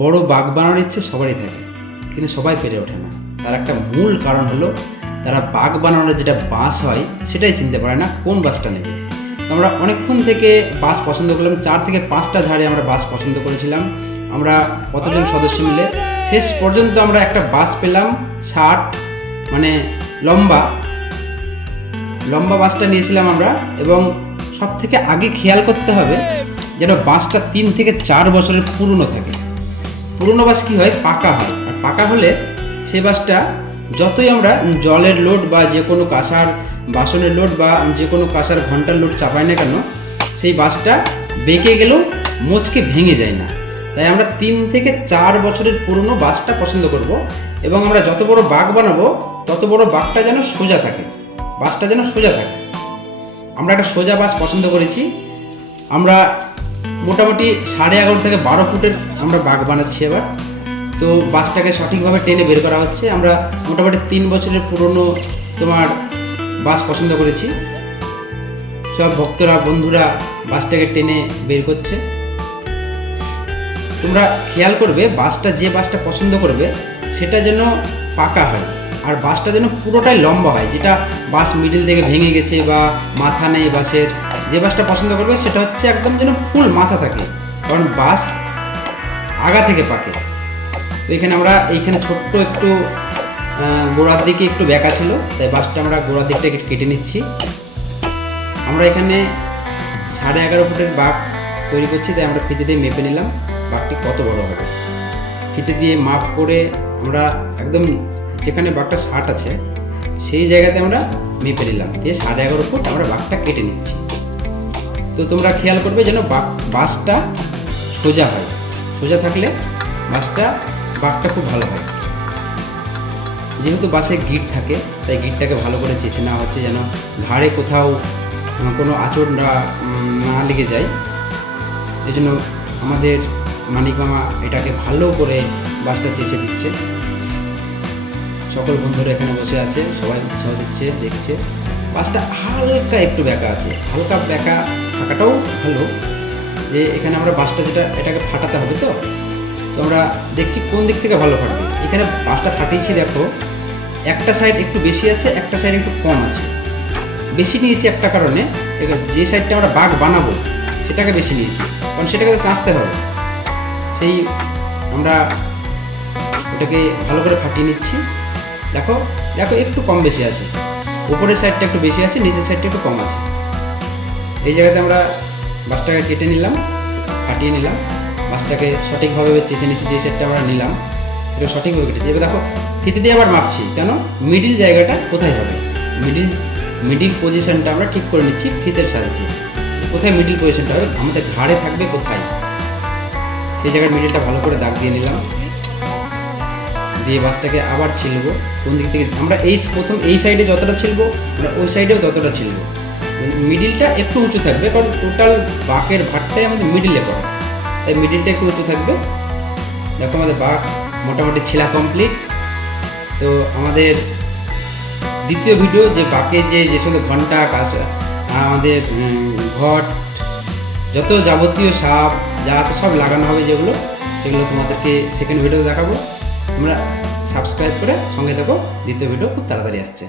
বড় বাঘ বানানোর ইচ্ছে সবারই থাকে, কিন্তু সবাই পেরে ওঠে না। তার একটা মূল কারণ হলো, তারা বাঘ বানানোর যেটা বাস হয়, সেটাই চিনতে পারে না কোন বাসটা নেবে। তো আমরা অনেকক্ষণ থেকে বাস পছন্দ করলাম, চার থেকে পাঁচটা ঝাড়ে আমরা বাস পছন্দ করেছিলাম। আমরা কতজন সদস্য মিলে, শেষ পর্যন্ত আমরা একটা বাস পেলাম, ষাট মানে লম্বা। লম্বা বাসটা নিয়েছিলাম আমরা, এবং সব থেকে আগে খেয়াল করতে হবে যেন বাসটা তিন থেকে চার বছরের পুরনো থাকে। পুরনো বাস কী হয়? পাকা হয়। আর পাকা হলে সেই বাসটা যতই আমরা জলের লোড বা যে কোনো কাঁসার বাসনের লোড বা যে কোনো কাঁসার ঘণ্টার লোড চাপাই না কেন, সেই বাসটা বেঁকে গেলেও মোচকে ভেঙে যায় না। তাই আমরা তিন থেকে চার বছরের পুরনো বাসটা পছন্দ করব এবং আমরা যত বড় বাঘ বানাবো, তত বড় বাঘটা যেন সোজা থাকে। বাসটা যেন সোজা থাকে। আমরা একটা সোজা বাস পছন্দ করেছি। আমরা মোটামুটি সাড়ে এগারো থেকে বারো ফুটের আমরা বাঘ বানাচ্ছি এবার। তো বাসটাকে সঠিকভাবে টেনে বের করা হচ্ছে। আমরা মোটামুটি তিন বছরের পুরনো তোমার বাস পছন্দ করেছি। সব ভক্তরা, বন্ধুরা বাসটাকে টেনে বের করছে। তোমরা খেয়াল করবে, বাসটা যে বাসটা পছন্দ করবে, সেটা যেন পাকা হয়। আর বাসটা যেন পুরোটাই লম্বা হয়, যেটা বাস মিডিল থেকে ভেঙে গেছে বা মাথা নেই বাসের, যে বাসটা পছন্দ করবে সেটা হচ্ছে একদম যেন ফুল মাথা থাকে, কারণ বাস আগা থেকে পাকে। তো এখানে আমরা, এইখানে ছোট্ট একটু গোড়ার দিকে একটু ব্যাকা ছিল, তাই বাসটা আমরা গোড়ার দিকটা কেটে নিচ্ছি। আমরা এখানে সাড়ে এগারো ফুটের বাঘ তৈরি করছি, তাই আমরা ফিতে দিয়ে মেপে নিলাম বাঘটি কত বড় হবে। ফিতে দিয়ে মাপ করে আমরা একদম যেখানে বাঘটা ষাট আছে, সেই জায়গাতে আমরা মেপে নিলাম। দিয়ে সাড়ে এগারো ফুট আমরা বাঘটা কেটে নিচ্ছি। তো তোমরা খেয়াল করবে যেন বাসটা সোজা হয়। সোজা থাকলে বাসটা, বাঘটা খুব ভালো হয়। যেহেতু বাসে গিট থাকে, তাই গিটটাকে ভালো করে চেঁচে নেওয়া হচ্ছে যেন ধারে কোথাও কোনো আঁচড় না না লেগে যায়। এই জন্য আমাদের মানিক মামা এটাকে ভালো করে বাসটা চেঁচে দিচ্ছে। সকল বন্ধুরা এখানে বসে আছে, সবাই উৎসাহ দিচ্ছে, দেখছে। বাসটা হালকা একটু ব্যাকা আছে, হালকা ব্যাকা থাকাটাও ভালো। যে এখানে আমরা বাসটা যেটা, এটাকে ফাটাতে হবে তো? তো আমরা দেখছি কোন দিক থেকে ভালো ফাটবে। এখানে বাসটা ফাটিয়েছি দেখো, একটা সাইড একটু বেশি আছে, একটা সাইড একটু কম আছে। বেশি নিয়েছি একটা কারণে যে সাইডটা আমরা বাঘ বানাবো, সেটাকে বেশি নিয়েছি। কারণ সেটাকে তো চাঁচতে হবে। সেই আমরা ওটাকে ভালো করে ফাটিয়ে নিচ্ছি। দেখো দেখো, একটু কম বেশি আছে। উপরের সাইডটা একটু বেশি আছে, নিচের সাইডটা একটু কম আছে। এই জায়গাতে আমরা বাসটাকে কেটে নিলাম, ফাটিয়ে নিলাম। বাসটাকে সঠিকভাবে চেঁচে নিচ্ছি যে সাইডটা আমরা নিলাম এটা সঠিকভাবে কেটেছি। এবার দেখো, ফিতে দিয়ে আবার মাপছি, কেন? মিডিল জায়গাটা কোথায় হবে? মিডিল মিডিল পজিশনটা আমরা ঠিক করে নিচ্ছি ফিতের সাহায্যে। কোথায় মিডিল পজিশনটা হবে? আমাদের ঘাড়ে থাকবে কোথায়? সেই জায়গায় মিডিলটা ভালো করে দাগ দিয়ে নিলাম। দিয়ে বাসটাকে আবার ছিলবো, কোন দিক থেকে আমরা এই প্রথম এই সাইডে যতটা ছিলবো, আমরা ওই সাইডেও ততটা ছিলবো। মিডিলটা একটু উঁচু থাকবে, কারণ টোটাল বাঁকের ভাগটাই আমাদের মিডিলে পড়ে তাই মিডিলটা একটু উঁচু থাকবে। দেখো আমাদের বাঁক মোটামুটি ছিলা কমপ্লিট তো আমাদের দ্বিতীয় ভিডিও যে বাঁকে যে যে সমস্ত ঘণ্টা কাজ আমাদের ঘট, যত যাবতীয় সাপ যা আছে সব লাগানো হবে যেগুলো, সেগুলো তোমাদেরকে সেকেন্ড ভিডিও দেখাবো। তোমরা সাবস্ক্রাইব করে সঙ্গে দেখো দ্বিতীয় ভিডিও খুব তাড়াতাড়ি আসছে।